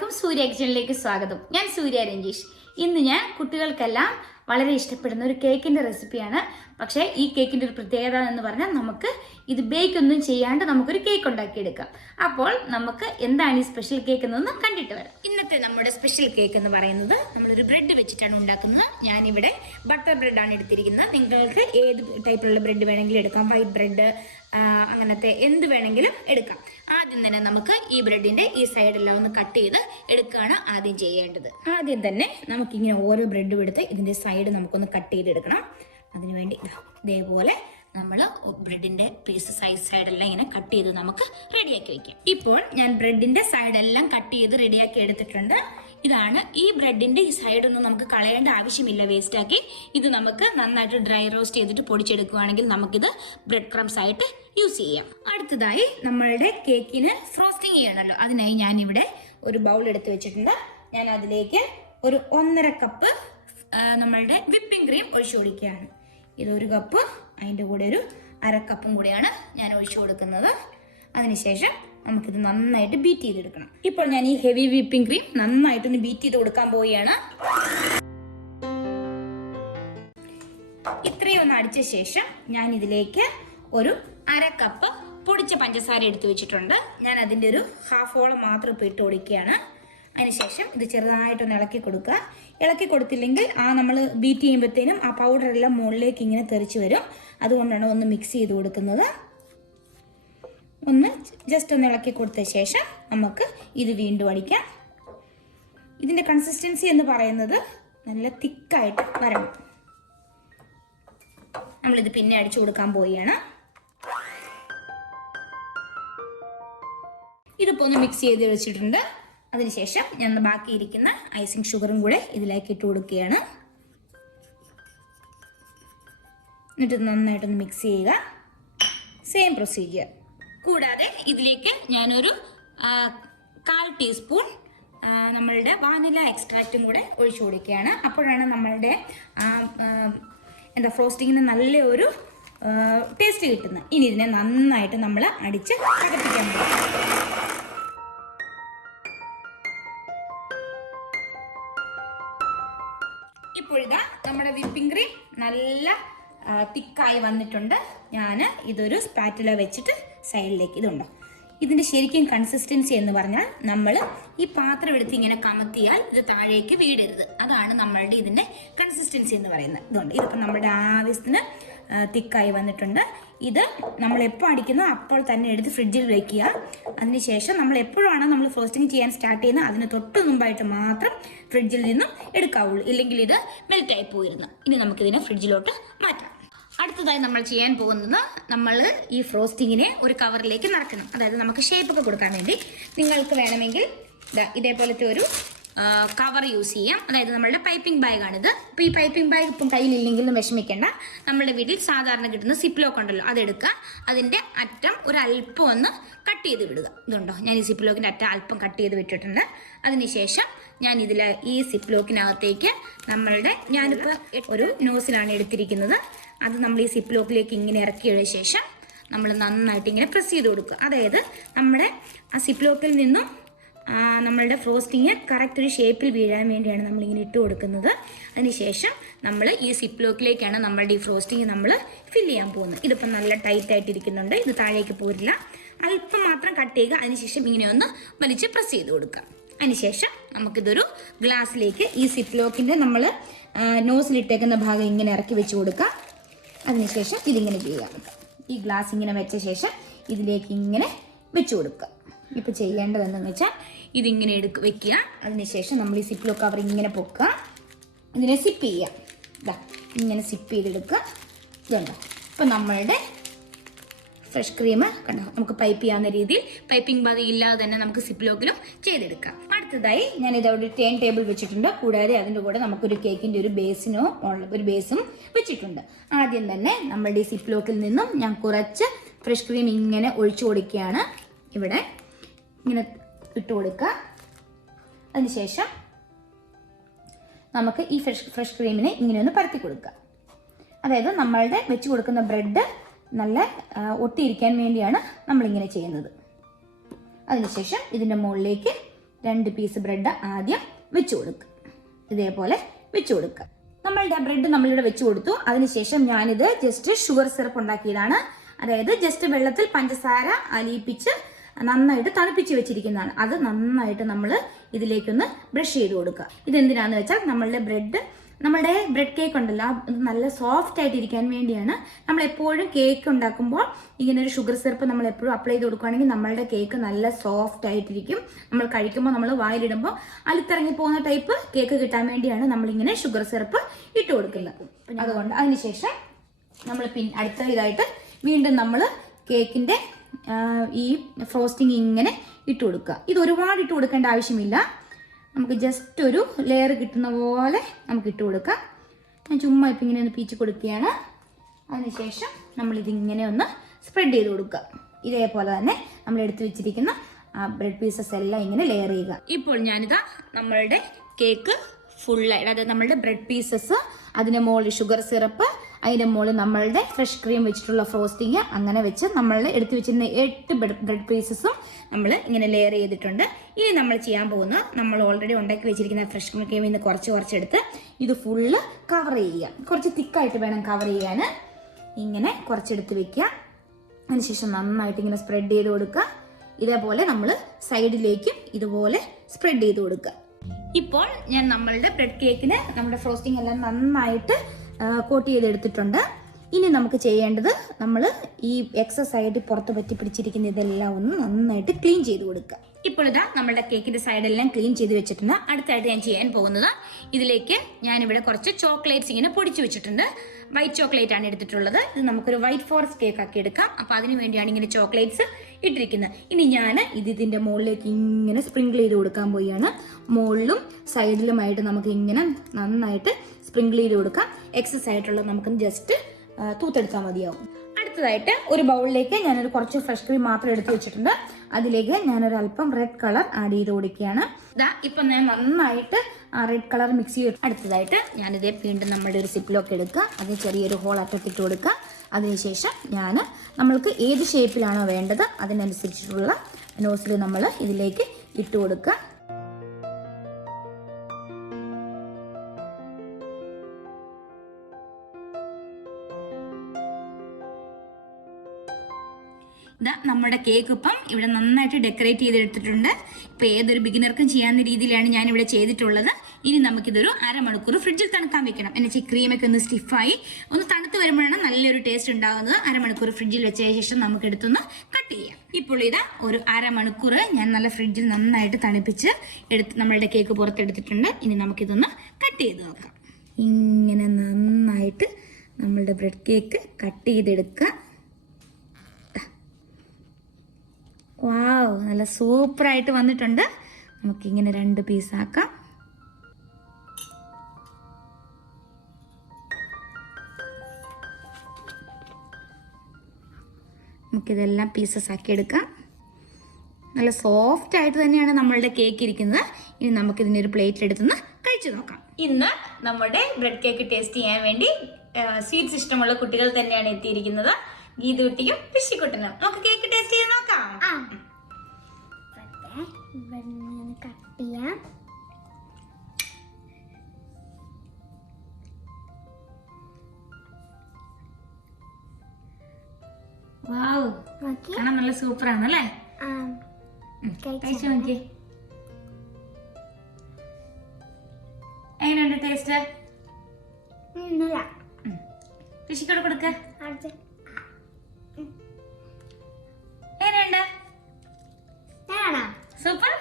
എല്ലാവർക്കും സൂര്യ കിച്ചണിലേക്ക് സ്വാഗതം. ഞാൻ സൂര്യ രഞ്ജീഷ്. ഇന്ന് ഞാൻ കുട്ടികൾക്കെല്ലാം വളരെ ഇഷ്ടപ്പെടുന്ന ഒരു കേക്കിൻ്റെ റെസിപ്പിയാണ്. പക്ഷേ ഈ കേക്കിൻ്റെ ഒരു പ്രത്യേകത എന്ന് പറഞ്ഞാൽ നമുക്ക് ഇത് ബേക്ക് ഒന്നും ചെയ്യാണ്ട് നമുക്കൊരു കേക്ക് ഉണ്ടാക്കിയെടുക്കാം. അപ്പോൾ നമുക്ക് എന്താണ് ഈ സ്പെഷ്യൽ കേക്ക് എന്നൊന്ന് കണ്ടിട്ട് വരാം. ഇന്നത്തെ നമ്മുടെ സ്പെഷ്യൽ കേക്ക് എന്ന് പറയുന്നത് നമ്മളൊരു ബ്രെഡ് വെച്ചിട്ടാണ് ഉണ്ടാക്കുന്നത്. ഞാനിവിടെ ബട്ടർ ബ്രെഡാണ് എടുത്തിരിക്കുന്നത്. നിങ്ങൾക്ക് ഏത് ടൈപ്പിലുള്ള ബ്രെഡ് വേണമെങ്കിലും എടുക്കാം. വൈറ്റ് ബ്രെഡ്, അങ്ങനത്തെ എന്ത് വേണമെങ്കിലും എടുക്കാം. ആദ്യം തന്നെ നമുക്ക് ഈ ബ്രെഡിന്റെ ഈ സൈഡെല്ലാം ഒന്ന് കട്ട് ചെയ്ത് എടുക്കുകയാണ് ആദ്യം ചെയ്യേണ്ടത്. ആദ്യം തന്നെ നമുക്കിങ്ങനെ ഓരോ ബ്രെഡും എടുത്ത് ഇതിന്റെ സൈഡ് നമുക്കൊന്ന് കട്ട് ചെയ്തെടുക്കണം. അതിനുവേണ്ടി ഇതേപോലെ നമ്മൾ ബ്രെഡിന്റെ പീസ് സൈഡെല്ലാം ഇങ്ങനെ കട്ട് ചെയ്ത് നമുക്ക് റെഡിയാക്കി വെക്കാം. ഇപ്പോൾ ഞാൻ ബ്രെഡിന്റെ സൈഡെല്ലാം കട്ട് ചെയ്ത് റെഡിയാക്കി എടുത്തിട്ടുണ്ട്. ഇതാണ് ഈ ബ്രെഡിന്റെ ഈ സൈഡൊന്നും നമുക്ക് കളയേണ്ട ആവശ്യമില്ല, വേസ്റ്റാക്കി. ഇത് നമുക്ക് നന്നായിട്ട് ഡ്രൈ റോസ്റ്റ് ചെയ്തിട്ട് പൊടിച്ചെടുക്കുകയാണെങ്കിൽ നമുക്കിത് ബ്രെഡ് ക്രംസ് ആയിട്ട് യൂസ് ചെയ്യാം. അടുത്തതായി നമ്മളുടെ കേക്കിന് ഫ്രോസ്റ്റിംഗ് ചെയ്യണമല്ലോ. അതിനായി ഞാനിവിടെ ഒരു ബൗൾ എടുത്ത് വെച്ചിട്ടുണ്ട്. ഞാൻ അതിലേക്ക് ഒരു 1.5 കപ്പ് നമ്മളുടെ വിപ്പിംഗ് ക്രീം ഒഴിച്ചു കൊടുക്കുകയാണ്. ഇതൊരു കപ്പ്, അതിൻ്റെ കൂടെ ഒരു 1/2 കപ്പും കൂടെയാണ് ഞാൻ ഒഴിച്ചു കൊടുക്കുന്നത്. അതിനുശേഷം നമുക്കിത് നന്നായിട്ട് ബീറ്റ് ചെയ്തെടുക്കണം. ഇപ്പോൾ ഞാൻ ഈ ഹെവി വിപ്പിംഗ് ക്രീം നന്നായിട്ടൊന്ന് ബീറ്റ് ചെയ്ത് കൊടുക്കാൻ പോവുകയാണ്. ഇത്രയും ഒന്ന് അടിച്ച ശേഷം ഞാൻ ഇതിലേക്ക് ഒരു 1/2 കപ്പ് പൊടിച്ച പഞ്ചസാര എടുത്തു വെച്ചിട്ടുണ്ട്. ഞാൻ അതിൻ്റെ ഒരു ഹാഫോളം മാത്രം ഇപ്പോൾ ഇട്ട് കൊടുക്കുകയാണ്. അതിനുശേഷം ഇത് ചെറുതായിട്ടൊന്ന് ഇളക്കി കൊടുക്കുക. ഇളക്കി കൊടുത്തില്ലെങ്കിൽ നമ്മൾ ബീറ്റ് ചെയ്യുമ്പോഴത്തേനും ആ പൗഡറെല്ലാം മുകളിലേക്ക് ഇങ്ങനെ തെറിച്ച് വരും. അതുകൊണ്ടാണ് ഒന്ന് മിക്സ് ചെയ്ത് കൊടുക്കുന്നത്. ഒന്ന് ജസ്റ്റ് ഒന്ന് ഇളക്കി കൊടുത്ത ശേഷം നമുക്ക് ഇത് വീണ്ടും അടിക്കാം. ഇതിൻ്റെ കൺസിസ്റ്റൻസി എന്ന് പറയുന്നത് നല്ല തിക്കായിട്ട് വരണം. നമ്മളിത് പിന്നെ അടിച്ചു കൊടുക്കാൻ പോവുകയാണ്. ഇതിപ്പോൾ ഒന്ന് മിക്സ് ചെയ്ത് വെച്ചിട്ടുണ്ട്. അതിനുശേഷം ഞാൻ ബാക്കിയിരിക്കുന്ന ഐസിങ് ഷുഗറും കൂടെ ഇതിലേക്ക് ഇട്ട് കൊടുക്കുകയാണ്. എന്നിട്ട് നന്നായിട്ടൊന്ന് മിക്സ് ചെയ്യുക. Same procedure. കൂടാതെ ഇതിലേക്ക് ഞാനൊരു 1/4 ടീസ്പൂൺ നമ്മളുടെ വാനില എക്സ്ട്രാക്റ്റും കൂടെ ഒഴിച്ചു കൊടുക്കുകയാണ്. അപ്പോഴാണ് നമ്മളുടെ ഫ്രോസ്റ്റിങ്ങിന് നല്ല ഒരു ടേസ്റ്റ് കിട്ടുന്നത്. ഇനി ഇതിനെ നന്നായിട്ട് നമ്മൾ അടിച്ച് പകർത്തിക്കാൻ പറ്റും. ഇപ്പോഴിതാ നമ്മുടെ വിപ്പിംഗ് ക്രീം നല്ല തിക്കായി വന്നിട്ടുണ്ട്. ഞാൻ ഇതൊരു സ്പാറ്റുല വെച്ചിട്ട് സൈഡിലേക്ക് ഇതുണ്ടോ. ഇതിൻ്റെ ശരിക്കും കൺസിസ്റ്റൻസി എന്ന് പറഞ്ഞാൽ നമ്മൾ ഈ പാത്രം എടുത്ത് ഇങ്ങനെ കമത്തിയാൽ ഇത് താഴേക്ക് വീടരുത്. അതാണ് നമ്മളുടെ ഇതിൻ്റെ കൺസിസ്റ്റൻസി എന്ന് പറയുന്നത്. ഇതുണ്ട്. ഇതിപ്പോൾ നമ്മുടെ ആവശ്യത്തിന് തിക്കായി വന്നിട്ടുണ്ട്. ഇത് നമ്മൾ എപ്പോൾ അടിക്കുന്നോ അപ്പോൾ തന്നെ എടുത്ത് ഫ്രിഡ്ജിൽ വയ്ക്കുക. അതിനുശേഷം നമ്മൾ എപ്പോഴാണ് നമ്മൾ ഫ്രോസ്റ്റിംഗ് ചെയ്യാൻ സ്റ്റാർട്ട് ചെയ്യുന്നത് അതിന് തൊട്ട് മുമ്പായിട്ട് മാത്രം ഫ്രിഡ്ജിൽ നിന്നും എടുക്കാവുള്ളൂ. ഇല്ലെങ്കിൽ ഇത് മെൽറ്റായി പോയിരുന്നു. ഇനി നമുക്കിതിനെ ഫ്രിഡ്ജിലോട്ട് മാറ്റാം. അടുത്തതായി നമ്മൾ ചെയ്യാൻ പോകുന്നത്, നമ്മൾ ഈ ഫ്രോസ്റ്റിങ്ങിനെ ഒരു കവറിലേക്ക് നിറയ്ക്കണം. അതായത് നമുക്ക് ഷേപ്പൊക്കെ കൊടുക്കാൻ വേണ്ടി നിങ്ങൾക്ക് വേണമെങ്കിൽ ഇതേപോലത്തെ ഒരു കവർ യൂസ് ചെയ്യാം. അതായത് നമ്മളുടെ പൈപ്പിംഗ് ബാഗാണിത്. ഇപ്പോൾ ഈ പൈപ്പിംഗ് ബാഗ് ഇപ്പം കയ്യിലില്ലെങ്കിലും വിഷമിക്കേണ്ട. നമ്മുടെ വീട്ടിൽ സാധാരണ കിട്ടുന്ന സിപ്ലോക്ക് ഉണ്ടല്ലോ, അതെടുക്കുക. അതിൻ്റെ അറ്റം ഒരല്പം ഒന്ന് കട്ട് ചെയ്ത് വിടുക. ഇതുണ്ടോ, ഞാൻ ഈ സിപ്ലോക്കിൻ്റെ അറ്റം അല്പം കട്ട് ചെയ്ത് വിട്ടിട്ടുണ്ട്. അതിനുശേഷം ഞാൻ ഈ സിപ്ലോക്കിനകത്തേക്ക് ഞാനിപ്പോൾ ഒരു നോസിലാണ് എടുത്തിരിക്കുന്നത്. അത് നമ്മൾ ഈ സിപ്ലോക്കിലേക്ക് ഇങ്ങനെ ഇറക്കിയതിനു ശേഷം നമ്മൾ നന്നായിട്ട് ഇങ്ങനെ പ്രസ് ചെയ്ത് കൊടുക്കുക. അതായത് നമ്മുടെ ആ സിപ്ലോക്കിൽ നിന്നും നമ്മളുടെ ഫ്രോസ്റ്റിങ് കറക്റ്റ് ഒരു ഷേപ്പിൽ വീഴാൻ വേണ്ടിയാണ് നമ്മളിങ്ങനെ ഇട്ട് കൊടുക്കുന്നത്. അതിനുശേഷം നമ്മൾ ഈ സിപ്ലോക്കിലേക്കാണ് നമ്മളുടെ ഈ ഫ്രോസ്റ്റിങ് നമ്മൾ ഫില്ല് ചെയ്യാൻ പോകുന്നത്. ഇതിപ്പം നല്ല ടൈറ്റായിട്ടിരിക്കുന്നുണ്ട്. ഇത് താഴേക്ക് പോരില്ല. അല്പം മാത്രം കട്ട് ചെയ്യുക. അതിനുശേഷം ഇങ്ങനെ ഒന്ന് വലിച്ച് പ്രസ് ചെയ്ത് കൊടുക്കുക. അതിനുശേഷം നമുക്കിതൊരു ഗ്ലാസ്സിലേക്ക് ഈ സിപ്ലോക്കിൻ്റെ നമ്മൾ നോസിലിട്ടേക്കുന്ന ഭാഗം ഇങ്ങനെ ഇറക്കി വെച്ച് കൊടുക്കുക. അതിനുശേഷം ഇതിങ്ങനെ ചെയ്യുക. ഈ ഗ്ലാസ് ഇങ്ങനെ വെച്ച ശേഷം ഇതിലേക്ക് ഇങ്ങനെ വെച്ച് കൊടുക്കുക. ഇപ്പോൾ ചെയ്യേണ്ടതെന്ന് വെച്ചാൽ ഇതിങ്ങനെ വെക്കുക. അതിനുശേഷം നമ്മൾ ഈ സിപ്ലോ കവർ ഇങ്ങനെ പൊക്കുക. ഇതിനെ സിപ്പ് ചെയ്യുക. ഇതാ ഇങ്ങനെ സിപ്പ് ചെയ്തെടുക്കുക. ഇതുണ്ടോ. ഇപ്പോൾ നമ്മളുടെ ഫ്രഷ് ക്രീം കണ്ടോ, നമുക്ക് പൈപ്പ് ചെയ്യാവുന്ന രീതിയിൽ പൈപ്പിംഗ് ബാഗ് ഇല്ലാതെ തന്നെ നമുക്ക് സിപ്ലോക്കിലും ചെയ്തെടുക്കാം. അടുത്തതായി ഞാൻ ഇതവിടെ ടേൺ ടേബിൾ വെച്ചിട്ടുണ്ട്. കൂടാതെ അതിൻ്റെ കൂടെ നമുക്കൊരു കേക്കിൻ്റെ ഒരു ബേസും വെച്ചിട്ടുണ്ട്. ആദ്യം തന്നെ നമ്മളുടെ ഈ സിപ്ലോക്കിൽ നിന്നും ഞാൻ കുറച്ച് ഫ്രഷ് ക്രീം ഇങ്ങനെ ഒഴിച്ചു കൊടുക്കുകയാണ്. ഇവിടെ ഇങ്ങനെ ഇട്ട് കൊടുക്കുക. അതിനുശേഷം നമുക്ക് ഈ ഫ്രഷ് ക്രീമിനെ ഇങ്ങനെ ഒന്ന് പരത്തി കൊടുക്കുക. അതായത് നമ്മളുടെ വെച്ച് കൊടുക്കുന്ന ബ്രെഡ് നല്ല ഒട്ടിയിരിക്കാൻ വേണ്ടിയാണ് നമ്മളിങ്ങനെ ചെയ്യുന്നത്. അതിനുശേഷം ഇതിൻ്റെ മുകളിലേക്ക് 2 പീസ് ബ്രെഡ് ആദ്യം വെച്ച് കൊടുക്കുക. ഇതേപോലെ വെച്ച് കൊടുക്കുക. നമ്മളുടെ ബ്രെഡ് നമ്മളിവിടെ വെച്ച് കൊടുത്തു. അതിനുശേഷം ഞാനിത് ജസ്റ്റ് ഷുഗർ സിറപ്പ് ഉണ്ടാക്കിയതാണ്. അതായത് ജസ്റ്റ് വെള്ളത്തിൽ പഞ്ചസാര അലിയിപ്പിച്ച് നന്നായിട്ട് തണുപ്പിച്ച് വെച്ചിരിക്കുന്നതാണ്. അത് നന്നായിട്ട് നമ്മൾ ഇതിലേക്കൊന്ന് ബ്രഷ് ചെയ്ത് കൊടുക്കുക. ഇതെന്തിനാന്ന് വെച്ചാൽ നമ്മളുടെ ബ്രെഡ് കേക്ക് ഉണ്ടല്ലോ, അത് നല്ല സോഫ്റ്റ് ആയിട്ട് ഇരിക്കാൻ വേണ്ടിയാണ്. നമ്മൾ എപ്പോഴും കേക്ക് ഉണ്ടാക്കുമ്പോൾ ഇങ്ങനെ ഒരു ഷുഗർ സിറപ്പ് നമ്മൾ എപ്പോഴും അപ്ലൈ ചെയ്ത് കൊടുക്കുകയാണെങ്കിൽ നമ്മളുടെ കേക്ക് നല്ല സോഫ്റ്റ് ആയിട്ടിരിക്കും. നമ്മൾ കഴിക്കുമ്പോൾ നമ്മൾ വായിലിടുമ്പോൾ അലുത്തിറങ്ങി പോകുന്ന ടൈപ്പ് കേക്ക് കിട്ടാൻ വേണ്ടിയാണ് നമ്മളിങ്ങനെ ഷുഗർ സിറപ്പ് ഇട്ട് കൊടുക്കുന്നത്. അതുകൊണ്ട് അതിനുശേഷം നമ്മൾ അടുത്ത ഇതായിട്ട് വീണ്ടും നമ്മൾ കേക്കിൻ്റെ ഈ ഫ്രോസ്റ്റിംഗ് ഇങ്ങനെ ഇട്ട് കൊടുക്കുക. ഇത് ഒരുപാട് ഇട്ട് കൊടുക്കേണ്ട ആവശ്യമില്ല. നമുക്ക് ജസ്റ്റ് ഒരു ലെയർ കിട്ടുന്ന പോലെ നമുക്ക് ഇട്ട് കൊടുക്കാം. ഞാൻ ചുമ്മാ ഇപ്പം ഇങ്ങനെ ഒന്ന് പീച്ച് കൊടുക്കുകയാണ്. അതിനുശേഷം നമ്മളിതിങ്ങനെ ഒന്ന് സ്പ്രെഡ് ചെയ്ത് കൊടുക്കുക. ഇതേപോലെ തന്നെ നമ്മൾ എടുത്തു വെച്ചിരിക്കുന്ന ബ്രെഡ് പീസസ് എല്ലാം ഇങ്ങനെ ലെയർ ചെയ്യുക. ഇപ്പോൾ ഞാനിതാ നമ്മളുടെ കേക്ക് ഫുള്ളായിട്ട്, അതായത് നമ്മളുടെ ബ്രെഡ് പീസസ്, അതിൻ്റെ മുകളിൽ ഷുഗർ സിറപ്പ്, അതിൻ്റെ മുകളിൽ നമ്മളുടെ ഫ്രഷ് ക്രീം വെച്ചിട്ടുള്ള ഫ്രോസ്റ്റിങ്, അങ്ങനെ വെച്ച് നമ്മൾ എടുത്തു വെച്ചിരുന്ന 8 ബ്രെഡ് പീസസും നമ്മൾ ഇങ്ങനെ ലെയർ ചെയ്തിട്ടുണ്ട്. ഇനി നമ്മൾ ചെയ്യാൻ പോകുന്ന നമ്മൾ ഓൾറെഡി ഉണ്ടാക്കി വെച്ചിരിക്കുന്ന ഫ്രഷ് ക്രീമിൽ നിന്ന് കുറച്ചെടുത്ത് ഇത് ഫുള്ള് കവർ ചെയ്യുക. കുറച്ച് തിക്കായിട്ട് വേണം കവർ ചെയ്യാൻ. ഇങ്ങനെ കുറച്ചെടുത്ത് വെക്കുക. അതിനുശേഷം നന്നായിട്ട് ഇങ്ങനെ സ്പ്രെഡ് ചെയ്ത് കൊടുക്കുക. ഇതേപോലെ നമ്മൾ സൈഡിലേക്കും ഇതുപോലെ സ്പ്രെഡ് ചെയ്ത് കൊടുക്കുക. ഇപ്പോൾ ഞാൻ നമ്മളുടെ ബ്രെഡ് കേക്കിന് നമ്മുടെ ഫ്രോസ്റ്റിംഗ് എല്ലാം നന്നായിട്ട് കോട്ട് ചെയ്തെടുത്തിട്ടുണ്ട്. ഇനി നമുക്ക് ചെയ്യേണ്ടത് നമ്മൾ ഈ എക്സസ് ആയിട്ട് പുറത്ത് പറ്റി പിടിച്ചിരിക്കുന്ന ഇതെല്ലാം ഒന്ന് നന്നായിട്ട് ക്ലീൻ ചെയ്ത് കൊടുക്കുക. ഇപ്പോൾ ഇതാ നമ്മുടെ കേക്കിന്റെ സൈഡെല്ലാം ക്ലീൻ ചെയ്ത് വെച്ചിട്ടുണ്ട്. അടുത്തായിട്ട് ഞാൻ ചെയ്യാൻ പോകുന്നത്, ഇതിലേക്ക് ഞാനിവിടെ കുറച്ച് ചോക്ലേറ്റ്സ് ഇങ്ങനെ പൊടിച്ചു വെച്ചിട്ടുണ്ട്. വൈറ്റ് ചോക്ലേറ്റ് ആണ് എടുത്തിട്ടുള്ളത്. ഇത് നമുക്കൊരു വൈറ്റ് ഫോറസ്റ്റ് കേക്ക് ആക്കി എടുക്കാം. അപ്പോൾ അതിന് വേണ്ടിയാണ് ഇങ്ങനെ ചോക്ലേറ്റ്സ് ഇട്ടിരിക്കുന്നത്. ഇനി ഞാൻ ഇതിന്റെ മുകളിലേക്ക് ഇങ്ങനെ സ്പ്രിങ്കിൾ ചെയ്ത് കൊടുക്കാൻ പോവുകയാണ്. മുകളിലും സൈഡിലുമായിട്ട് നമുക്ക് ഇങ്ങനെ നന്നായിട്ട് സ്പ്രിങ്കിൾ ചെയ്ത് കൊടുക്കാം. എക്സസ് ആയിട്ടുള്ളത് നമുക്ക് ജസ്റ്റ് തൂത്തെടുത്താൽ മതിയാവും. അടുത്തതായിട്ട് ഒരു ബൗളിലേക്ക് ഞാനൊരു കുറച്ച് ഫ്രഷ് ക്രീം മാത്രം എടുത്ത് വെച്ചിട്ടുണ്ട്. അതിലേക്ക് ഞാനൊരു അല്പം റെഡ് കളർ ആഡ് ചെയ്ത് കൊടുക്കുകയാണ്. ഇപ്പം ഞാൻ നന്നായിട്ട് റെഡ് കളർ മിക്സ് ചെയ്ത് അടുത്തതായിട്ട് ഞാനിതേ വീണ്ടും നമ്മുടെ ഒരു സിപ്പിലൊക്കെ എടുക്കുക. അതിന് ചെറിയൊരു ഹോൾ അറ്റത്തിട്ട് കൊടുക്കുക. അതിനുശേഷം നമ്മൾക്ക് ഏത് ഷേപ്പിലാണോ വേണ്ടത് അതിനനുസരിച്ചിട്ടുള്ള നോസിൽ നമ്മൾ ഇതിലേക്ക് ഇട്ട് കൊടുക്കുക. നമ്മുടെ കേക്ക് ഇപ്പം ഇവിടെ നന്നായിട്ട് ഡെക്കറേറ്റ് ചെയ്തെടുത്തിട്ടുണ്ട്. ഇപ്പം ഏതൊരു ബിഗിനർക്കും ചെയ്യാവുന്ന രീതിയിലാണ് ഞാൻ ഇവിടെ ചെയ്തിട്ടുള്ളത്. ഇനി നമുക്കിതൊരു അരമണിക്കൂർ ഫ്രിഡ്ജിൽ തണുക്കാൻ വെക്കണം. എന്നുവെച്ചാൽ ക്രീമൊക്കെ ഒന്ന് സ്റ്റിഫായി ഒന്ന് തണുത്ത് വരുമ്പോഴാണ് നല്ലൊരു ടേസ്റ്റ് ഉണ്ടാകുന്നത്. അരമണിക്കൂർ ഫ്രിഡ്ജിൽ വെച്ചതിന് ശേഷം നമുക്ക് എടുത്തൊന്ന് കട്ട് ചെയ്യാം. ഇപ്പോൾ ഇത് ഒരു അരമണിക്കൂർ ഞാൻ നല്ല ഫ്രിഡ്ജിൽ നന്നായിട്ട് തണുപ്പിച്ച് നമ്മളുടെ കേക്ക് പുറത്തെടുത്തിട്ടുണ്ട്. ഇനി നമുക്കിതൊന്ന് കട്ട് ചെയ്ത് നോക്കാം. ഇങ്ങനെ നന്നായിട്ട് നമ്മളുടെ ബ്രെഡ് കേക്ക് കട്ട് ചെയ്തെടുക്കുക. വാവ്, നല്ല സൂപ്പറായിട്ട് വന്നിട്ടുണ്ട്. നമുക്കിങ്ങനെ 2 പീസാക്കാം. നമുക്കിതെല്ലാം പീസസ് ആക്കി എടുക്കാം. നല്ല സോഫ്റ്റ് ആയിട്ട് തന്നെയാണ് നമ്മളുടെ കേക്ക് ഇരിക്കുന്നത്. ഇനി നമുക്കിതിൻ്റെ ഒരു പ്ലേറ്റിലെടുത്തുനിന്ന് കഴിച്ചു നോക്കാം. ഇന്ന് നമ്മുടെ ബ്രെഡ് കേക്ക് ടേസ്റ്റ് ചെയ്യാൻ വേണ്ടി സ്വീറ്റ്സ് ഇഷ്ടമുള്ള കുട്ടികൾ തന്നെയാണ് എത്തിയിരിക്കുന്നത്. ഗീതുകുട്ടിയും ഋഷിക്കുട്ടനും. നമുക്ക് കേക്ക് ടേസ്റ്റ് ചെയ്ത് നോക്കാം. വാവ്, കാണാൻ നല്ല സൂപ്പർ ആണല്ലേ? കഴിച്ചു നോക്കി. എങ്ങനെയുണ്ട് ടേസ്റ്റ്? ഋഷിക്കോട് കൊടുക്ക. സൂപ്പർ.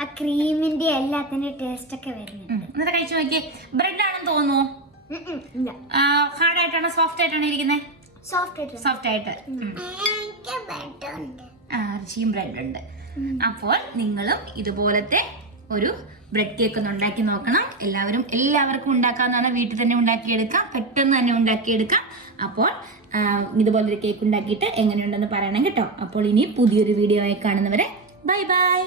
ആ ക്രീമിന്റെ എല്ലാത്തിന്റെ ടേസ്റ്റ് ഒക്കെ വരുന്നുണ്ട്. എന്നിട്ട് കഴിച്ചു നോക്കിയേ. ബ്രെഡ് ആണെന്ന് തോന്നുന്നു. ഹാർഡ് ആയിട്ടാണോ സോഫ്റ്റ് ആയിട്ടാണ് ഇരിക്കുന്നത്? സോഫ്റ്റ് ആയിട്ട്. ഋഷിയും ബ്രെഡ് ഉണ്ട്. അപ്പോൾ നിങ്ങളും ഇതുപോലത്തെ ഒരു ബ്രെഡ് കേക്ക് ഒന്ന് ഉണ്ടാക്കി നോക്കണം. എല്ലാവർക്കും ഉണ്ടാക്കാവുന്നതാണ്. വീട്ടിൽ തന്നെ ഉണ്ടാക്കിയെടുക്കാം, പെട്ടെന്ന് തന്നെ ഉണ്ടാക്കിയെടുക്കാം. അപ്പോൾ ഇതുപോലൊരു കേക്ക് ഉണ്ടാക്കിയിട്ട് എങ്ങനെയുണ്ടെന്ന് പറയണം കേട്ടോ. അപ്പോൾ ഇനി പുതിയൊരു വീഡിയോ ആയി കാണുന്നവരെ ബൈ ബൈ.